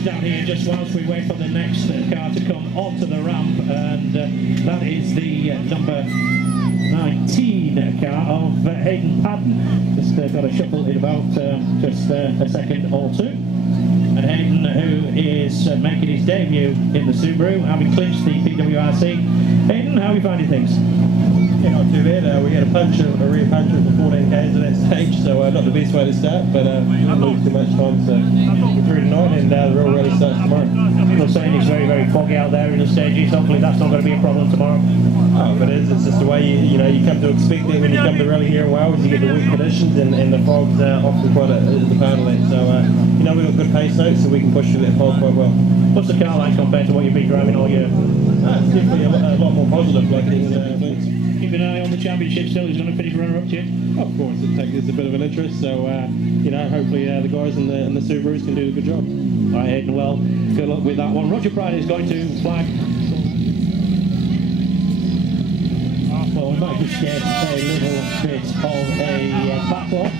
guys down here just whilst we wait for the next car to come onto the ramp, and that is the number 19 car of Hayden Padden. Just got to shuffle it about just a second or two. And Hayden, who is making his debut in the Subaru, having clinched the PWRC. Hayden, how are you finding things? Yeah, not too bad. We had a rear puncher for 14 k's at that stage, so not the best way to start, but we didn't lose too much time, so we're through tonight, and the real rally starts tomorrow. You're saying it's very, very foggy out there in the stages. Hopefully that's not going to be a problem tomorrow. Oh, if it is, it's just the way you come to expect it when you come to rally here in Wales. You get the wet conditions, and the fog's often quite a part of that. So we've got good pace notes, so we can push through that fog quite well. What's the car like compared to what you've been driving all year? It's definitely a lot more positive, like things. Keep an eye on the championship still. Who's going to finish runner-up to you? Of course, there's a bit of an interest, so hopefully the guys in the Subarus can do a good job. All right, Hayden, well, good luck with that one. Roger Pride is going to flag. Well, we might just get a little bit of a battle.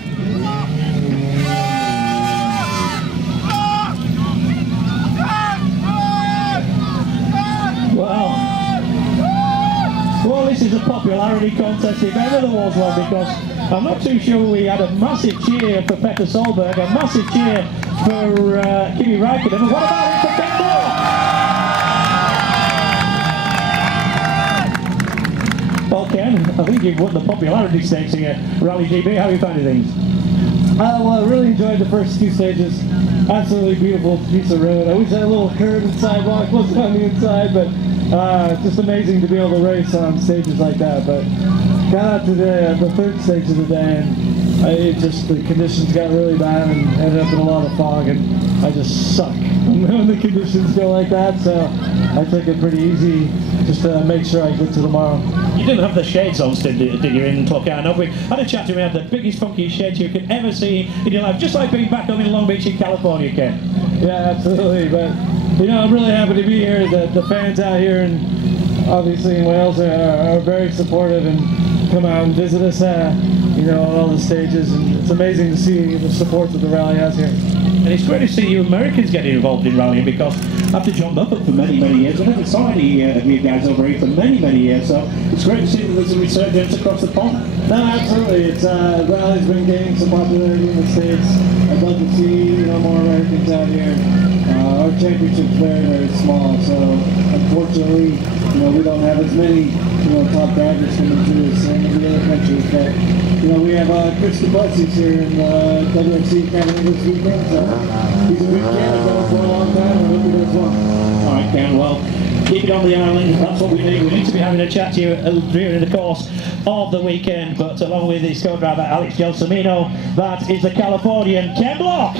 Well, this is a popularity contest if ever there was one, because I'm not too sure we had a massive cheer for Petter Solberg, a massive cheer for Kimi Räikkönen. What about it for Ken Moore? Well, Ken, I think you've won the popularity stakes here, Rally GB. How are you finding things? Well, I really enjoyed the first two stages. Absolutely beautiful piece of road. I wish I had a little curve and sidewalk wasn't on the inside, but just amazing to be able to race on stages like that. But got out to the third stage of the day, and the conditions got really bad and ended up in a lot of fog, and I just suck when the conditions go like that. So I took it pretty easy just to make sure I get to tomorrow. You didn't have the shades on, did you, in Clocarno? We had a chat to him. We had the biggest, funkiest shades you could ever see in your life, just like being back home in Long Beach in California, Ken. Yeah, absolutely. But I'm really happy to be here. The fans out here, and obviously in Wales, are very supportive and come out and visit us on all the stages, and it's amazing to see the support that the rally has here. And it's great to see you Americans getting involved in rallying, because after John Buffett for many, many years, I never saw any of you guys over here for many, many years, so it's great to see that there's a resurgence across the pond. No, absolutely. It's rally's been gaining some popularity in the States. I'd love to see more Americans out here. Our championship's very, very small, so unfortunately, we don't have as many top drivers coming through as some of the other countries. But we have Chris DeBussey's here in the WRC Academy this weekend, so he's a good cat. I've for a long time, and I hope he does well. All right, Ken, well, keep it on the island. That's what we need. We need to be having a chat to you during the course of the weekend, but along with his co-driver Alex Gelsomino, that is the Californian Ken Block.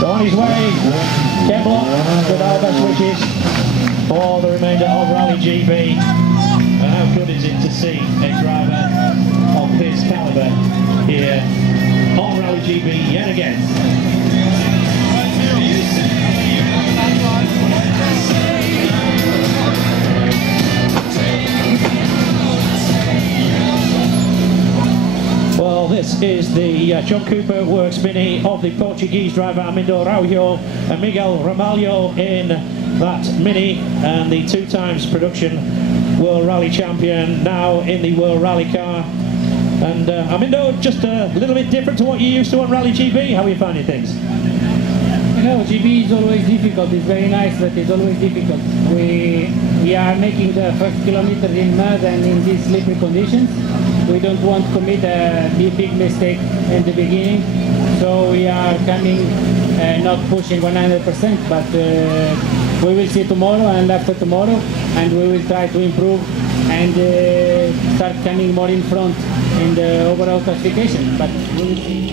So on his way, Ken Block, with our best wishes for the remainder of Rally GB. And how good is it to see a driver of his calibre here on Rally GB yet again. Well, this is the John Cooper Works Mini of the Portuguese driver Armindo Araujo and Miguel Ramalho in that Mini, and the two times production World Rally champion now in the World Rally car. And Armindo, just a little bit different to what you used to on Rally GB. How are you finding things? GB is always difficult. It's very nice, but it's always difficult. We are making the first kilometers in mud and in these slippery conditions. We don't want to commit a big mistake in the beginning, so we are coming not pushing 100%, but we will see tomorrow and after tomorrow, and we will try to improve and start coming more in front in the overall classification. But we will see.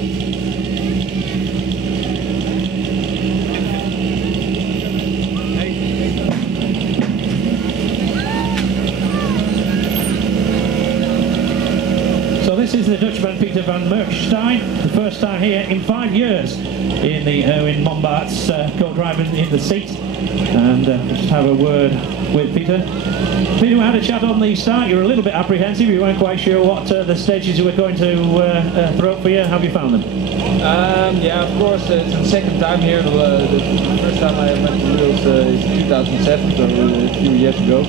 So this is the Dutch Dutchman Peter van Merkstein, the first time here in 5 years in the Erwin Mombaerts co-driving in the seat. And just have a word with Peter. Peter, we had a chat on the start. You were a little bit apprehensive. You weren't quite sure what the stages you were going to throw up for you. How have you found them? Yeah, of course, it's the second time here. The first time I went to wheels is 2007, so a few years ago.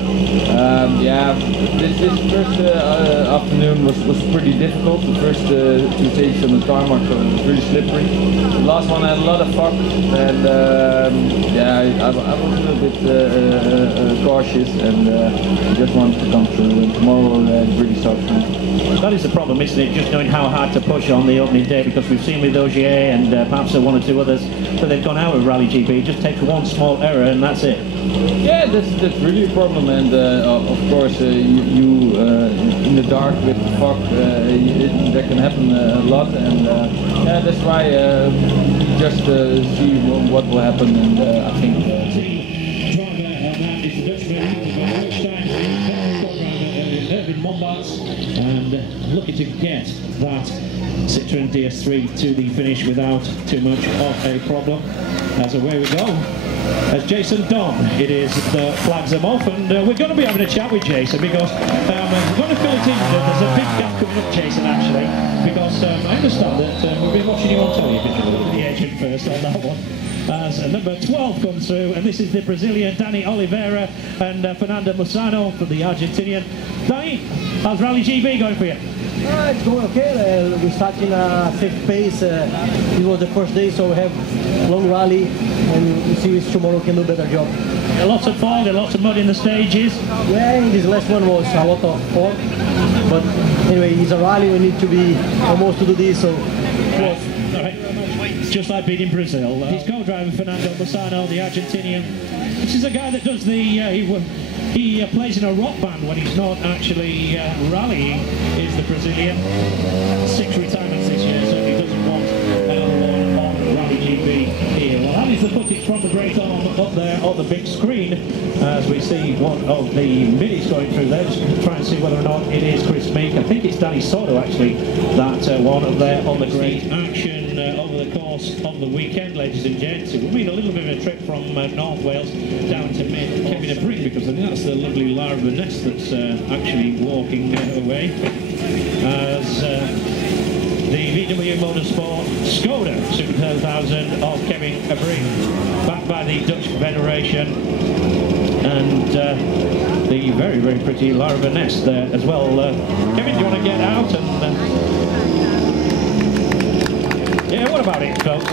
Yeah, this first afternoon was pretty difficult. The first two stages on the tarmac was really slippery. The last one had a lot of fog, and yeah, I was a little bit cautious, and just wanted to come through. And tomorrow really starts for me. That is the problem, isn't it? Just knowing how hard to push on the opening day, because we've seen with Ogier and perhaps one or two others that they've gone out of Rally GP. It just takes one small error and that's it. Yeah, that's really a problem, and of course you in the dark with the fog, that can happen a lot, and yeah, that's why just see what will happen, and I think. Driver, that is the Dutchman, Erwin Mombaerts, and looking to get that Citroën DS3 to the finish without too much of a problem. As away we go. As Jason Don, it is the flags them off, and we're going to be having a chat with Jason because we're going to fill it in. There's a big gap coming up, Jason, actually, because I understand that we've been watching you on television. Look at the agent first on that one. As number 12 comes through, and this is the Brazilian Dani Oliveira and Fernando Musano for the Argentinian. Dani, how's Rally GB going for you? It's going okay. We start in a safe pace. It was the first day, so we have long rally, and we see if tomorrow can do a better job. Lots of fog and lots of mud in the stages. Yeah, this last one was a lot of fog, but anyway, it's a rally. We need to be almost to do this, so close. All right. Just like being in Brazil. His co-driver Fernando Musano, the Argentinian. This is a guy that does the he plays in a rock band when he's not actually rallying. Is the Brazilian. 6 retirements this year, so he doesn't want another one on Rally GP here. Well, that is the footage from the Great Arm up there on the big screen as we see one of the minis going through there. Just try and see whether or not it is Chris Meek. I think it's Danny Soto actually, that one up there on the great action over the course of the weekend, ladies and gents. It will mean a little bit of a trip from North Wales down to mid Kevin Brink, because I think that's the lovely Lara Vanessa that's actually walking away as the VW Motorsport Skoda Super 1000 of Kevin Brink, backed by the Dutch Federation, and the very, very pretty Lara Vanessa there as well. Kevin, do you want to get out and yeah, what about it, folks?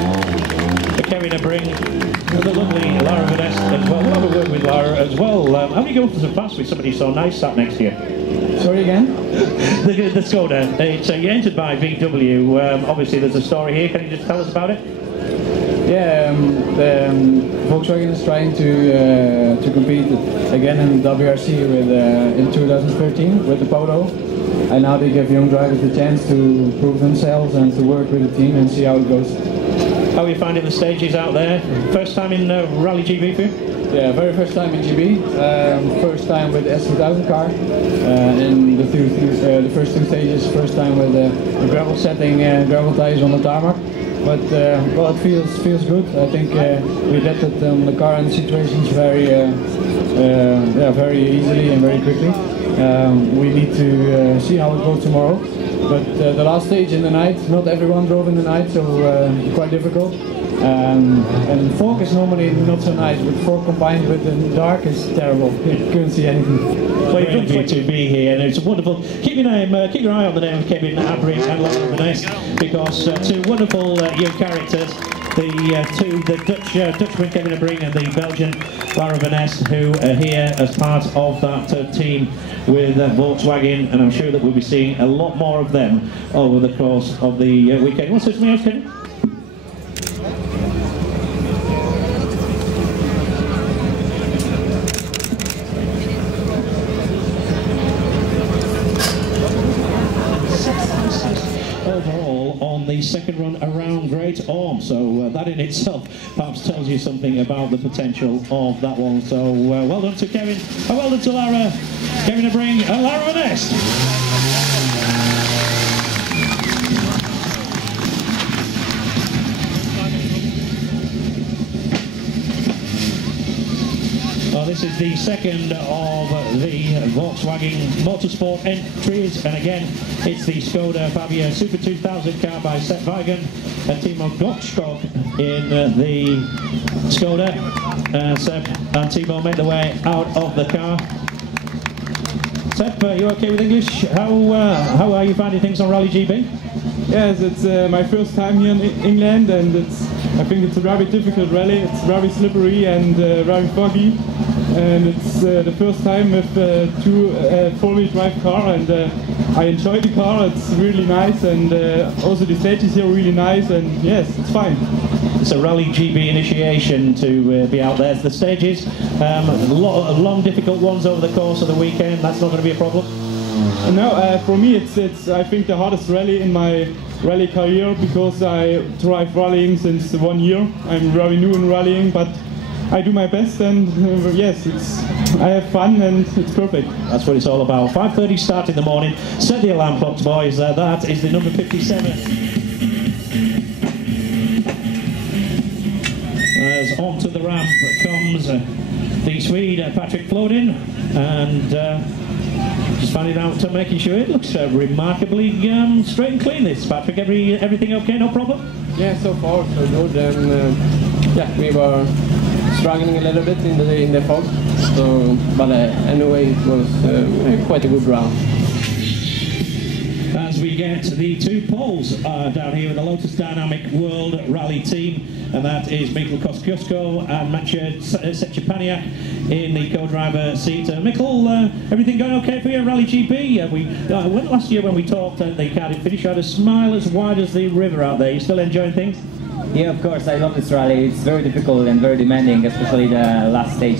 The Kevin Brink, the lovely Lara Vanessa as well. We'll have a word with Lara as well. How do you go so fast with somebody so nice sat next to you? Sorry again? The Skoda. It's you entered by VW. Obviously, there's a story here. Can you just tell us about it? Yeah, Volkswagen is trying to compete again in WRC with in 2013 with the Polo. And now they give young drivers the chance to prove themselves and to work with the team and see how it goes. How are you finding the stages out there? First time in Rally GB for you? Yeah, very first time in GB. First time with the S2000 car. In the first two stages, first time with the gravel setting, gravel tires on the tarmac. But well, it feels good. I think we adapted the car and situations very easily and very quickly. We need to see how it goes tomorrow. But the last stage in the night, not everyone drove in the night, so quite difficult. And fog is normally not so nice, but fog combined with the dark is terrible. You couldn't see anything. Well, you've done to be here, and it's wonderful. Keep your eye on the name of Kevin Brink and Lara Vanessa, because two wonderful young characters. The Dutchman Kevin Brink and the Belgian Lara Vanessa, who are here as part of that team with Volkswagen, and I'm sure that we'll be seeing a lot more of them over the course of the weekend. What's this, Kevin? Overall on the second run around Great Orme, so that in itself perhaps tells you something about the potential of that one. So well done to Kevin, well done to Lara, Kevin Brink and Lara Vanessa. this is the second of the Volkswagen Motorsport entries, and again it's the Skoda Fabia Super 2000 car by Sepp Weigand and Timo Gottschalk in the Skoda. Sepp and Timo make their way out of the car. Sepp, you okay with English? How are you finding things on Rally GB? Yes, it's my first time here in England, and I think it's a very difficult rally. It's very slippery and very foggy, and it's the first time with two four-wheel drive car, and I enjoyed the car. It's really nice, and also the stages here are really nice, and yes, it's fine. It's a Rally GB initiation to be out there. The stages, long difficult ones over the course of the weekend. That's not going to be a problem. No, for me it's I think the hardest rally in my rally career, because I drive rallying since 1 year. I'm very new in rallying, but I do my best, and yes, I have fun and it's perfect. That's what it's all about. 5:30 start in the morning. Set the alarm clocks, boys. That is the number 57. As onto the ramp comes the Swede Patrick Flodin, and just finding out, making sure it looks remarkably straight and clean. This, Patrick, everything okay, no problem? Yeah, so far so good. And yeah, we were struggling a little bit in the fog. So, but anyway, it was quite a good round. As we get the two poles down here in the Lotus Dynamic World Rally Team, and that is Mikkel Kosciuszko and Maciej Secipaniak in the co-driver seat. Mikkel, everything going okay for you at Rally GB? When last year when we talked at the Cardiff finish, you had a smile as wide as the river out there. You still enjoying things? Yeah, of course, I love this rally. It's very difficult and very demanding, especially the last stage.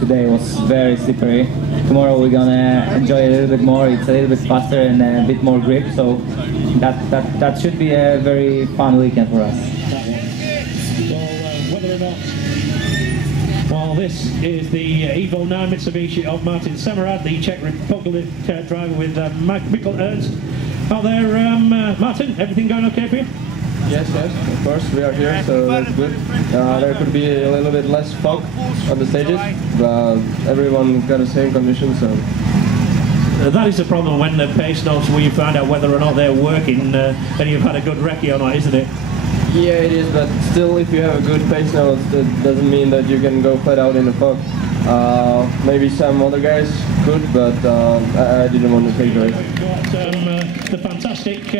Today was very slippery. Tomorrow we're gonna enjoy a little bit more. It's a little bit faster and a bit more grip, so that should be a very fun weekend for us. So whether or not, well, this is the Evo 9 Mitsubishi of Martin Semerad, the Czech Republic driver with Mikkel Ernst. Out there, Martin, everything going okay for you? Yes, of course, we are here, so that's good. There could be a little bit less fog on the stages, but everyone got the same conditions, so... That is the problem when the pace notes, where you find out whether or not they're working, then you've had a good recce or not, isn't it? Yeah, it is, but still, if you have a good pace note, that doesn't mean that you can go flat out in the fog. Maybe some other guys could, but I didn't want to take the race. We've got the fantastic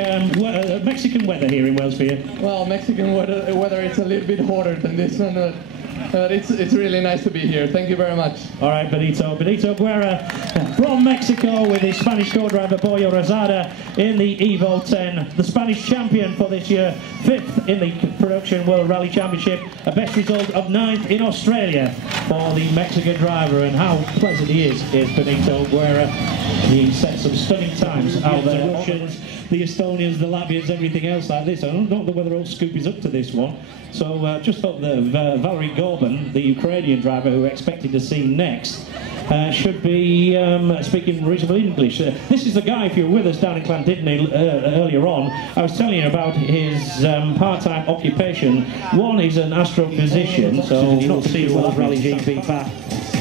Mexican weather here in Wales for you. Well, Mexican weather it's a little bit hotter than this one. It's really nice to be here. Thank you very much. All right, Benito Guerra from Mexico with his Spanish co-driver Boyo Rosada in the Evo 10. The Spanish champion for this year, 5th in the Production World Rally Championship, a best result of 9th in Australia for the Mexican driver. And how pleasant he is Benito Guerra. He set some stunning times out there. The Russians, the Estonians, the Latvians, everything else like this. I don't know whether old Scoop is up to this one. So just thought that Valery Gorban, the Ukrainian driver who we're expecting to see next, should be speaking reasonable English. This is the guy, if you were with us down in Clandidney earlier on, I was telling you about his part-time occupation. One is an astrophysician, so you'll see World Rally GB back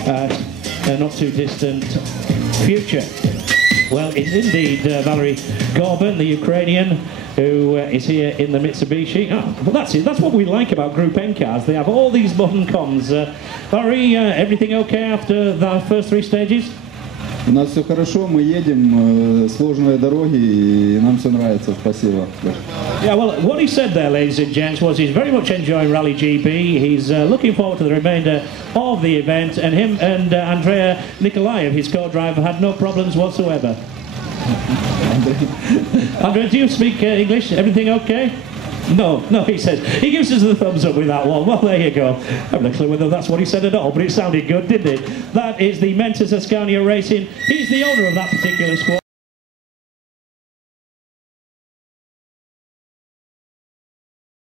a not too distant future. Well, it's indeed Valery Gorban, the Ukrainian, who is here in the Mitsubishi. Well, that's it. That's what we like about Group N cars. They have all these modern cons. Valery, everything okay after the first 3 stages? У нас все хорошо, мы едем, сложные дороги, и нам все нравится, спасибо. Yeah, well, what he said there, ladies and gents, was he's very much enjoying Rally GB. He's looking forward to the remainder of the event, and him and Andrea Nikolaev, his co-driver, had no problems whatsoever. Andrea, do you speak English? Everything okay? No, he says. He gives us the thumbs up with that one. Well, there you go. I haven't a clue whether that's what he said at all, but it sounded good, didn't it? That is the Mentor Ascania Racing. He's the owner of that particular squad.